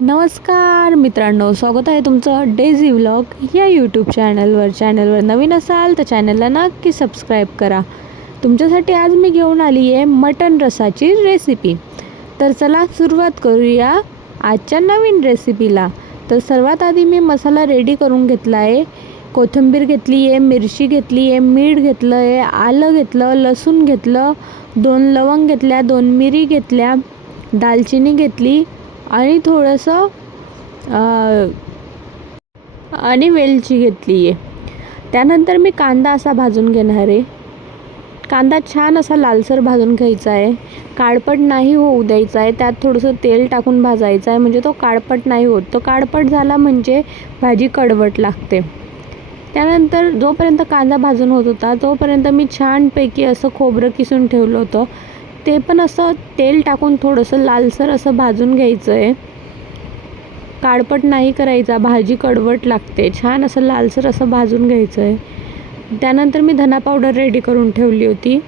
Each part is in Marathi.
नमस्कार मित्रांनो, स्वागत आहे तुमचं डेझी व्लॉग या यूट्यूब चॅनलवर नवीन असाल तर चॅनलला नक्की सबस्क्राईब करा। तुमच्यासाठी आज मी घेऊन आली आहे मटण रसाची रेसिपी। तर चला सुरुवात करूया आजच्या नवीन रेसिपीला। तर सर्वात आधी मी मसाला रेडी करून घेतला आहे। कोथिंबीर घेतली आहे, मिरची घेतली आहे, मीठ घेतलं आहे, आलं घेतलं, लसूण घेतलं, 2 लवंग घेतल्या, 2 मिरी घेतल्या, दालचिनी घेतली आणि थोडंसं आणि वेलची घेतली आहे। त्यानंतर मी कांदा असा भाजून घेणार आहे। कांदा छान असा लालसर भाजून घ्यायचा आहे, काळपट नाही होऊ द्यायचा आहे। त्यात थोडंसं तेल टाकून भाजायचं आहे, म्हणजे तो काळपट नाही होत। तो काळपट झाला म्हणजे भाजी कडवट लागते। त्यानंतर जोपर्यंत कांदा भाजून होत होता तोपर्यंत मी छानपैकी असं खोबरं किसून ठेवलं होतं। ते पण असं तेल टाकून थोडंसं लालसर असं भाजून घ्यायचं आहे, काळपट नाही करायचा, भाजी कडवट लागते। छान असं लालसर असं भाजून घ्यायचं आहे। त्यानंतर मी धना पावडर रेडी करून ठेवली होती।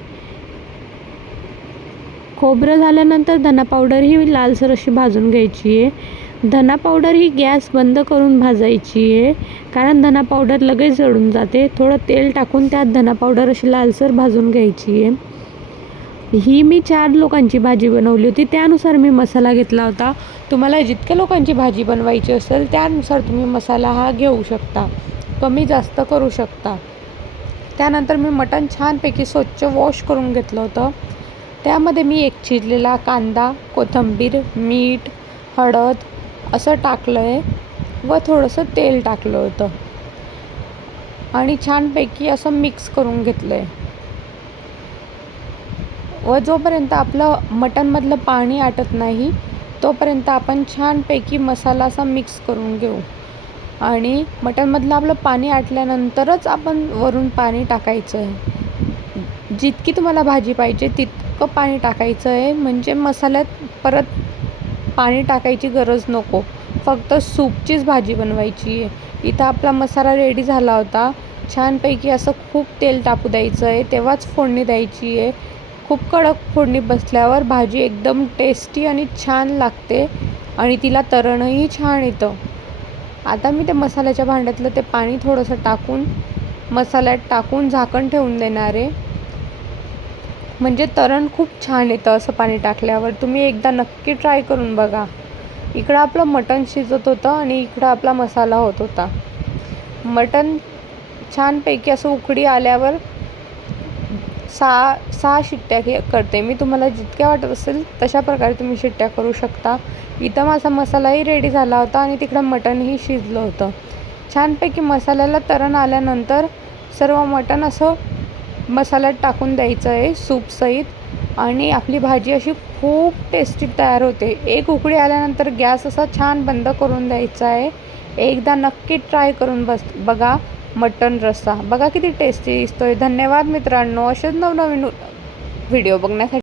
खोबरं झाल्यानंतर धना पावडर ही लालसर अशी भाजून घ्यायची आहे। धना पावडर ही गॅस बंद करून भाजायची आहे, कारण धना पावडर लगेच जळून जाते। थोडं तेल टाकून त्यात धना पावडर अशी लालसर भाजून घ्यायची आहे। ही मी 4 लोकांची भाजी बनवली होती, त्यानुसार मी मसाला घेतला होता। तुम्हाला जितक्या लोकांची भाजी बनवायची असेल त्यानुसार तुम्ही मसाला हा घेऊ शकता, कमी जास्त करू शकता। त्यानंतर मी मटण छानपैकी स्वच्छ वॉश करून घेतलं होतं। त्यामध्ये मी एक चिरलेला कांदा, कोथिंबीर, मीठ, हळद असं टाकलं आहे व थोडंसं तेल टाकलं होतं आणि छानपैकी असं मिक्स करून घेतलं आहे। व जोपर्यंत आपलं मटणमधलं पाणी आटत नाही तोपर्यंत आपण छानपैकी मसाला असा मिक्स करून घेऊ। आणि मटणमधलं आपलं पाणी आटल्यानंतरच आपण वरून पाणी टाकायचं आहे। जितकी तुम्हाला भाजी पाहिजे तितकं पाणी टाकायचं आहे, म्हणजे मसाल्यात परत पाणी टाकायची गरज नको, फक्त सूपचीच भाजी बनवायची आहे। इथं आपला मसाला रेडी झाला होता। छानपैकी असं खूप तेल टाकू द्यायचं आहे, तेव्हाच फोडणी द्यायची आहे। खूप कडक फोडणी बसल्यावर भाजी एकदम टेस्टी आणि छान लागते आणि तिला तरणही छान येतं। आता मी ते मसाल्याच्या भांड्यातलं ते पाणी थोडंसं टाकून मसाल्यात टाकून झाकण ठेवून देणार आहे, म्हणजे तरण खूप छान येतं असं पाणी टाकल्यावर। तुम्ही एकदा नक्की ट्राय करून बघा। इकडं आपलं मटण शिजत होतं आणि इकडं आपला मसाला होत होता। मटण छानपैकी असं उकळी आल्यावर 6 शिट्ट्या करते मी। तुम्हाला जितक्या वाटत असेल तशा प्रकारे तुम्ही शिट्ट्या करू शकता। इथं माझा मसालाही रेडी झाला होता आणि तिकडं मटणही शिजलं होतं। छानपैकी मसाल्याला तरण आल्यानंतर सर्व मटण असं मसाल्यात टाकून द्यायचं आहे सूपसहित, आणि आपली भाजी अशी खूप टेस्टी तयार होते। एक उकळी आल्यानंतर गॅस असा छान बंद करून द्यायचा आहे। एकदा नक्की ट्राय करून बघा मटण रस्सा, बघा किती टेस्टी दिसतोय। धन्यवाद मित्रांनो, असेच नवनवीन व्हिडिओ बघण्यासाठी।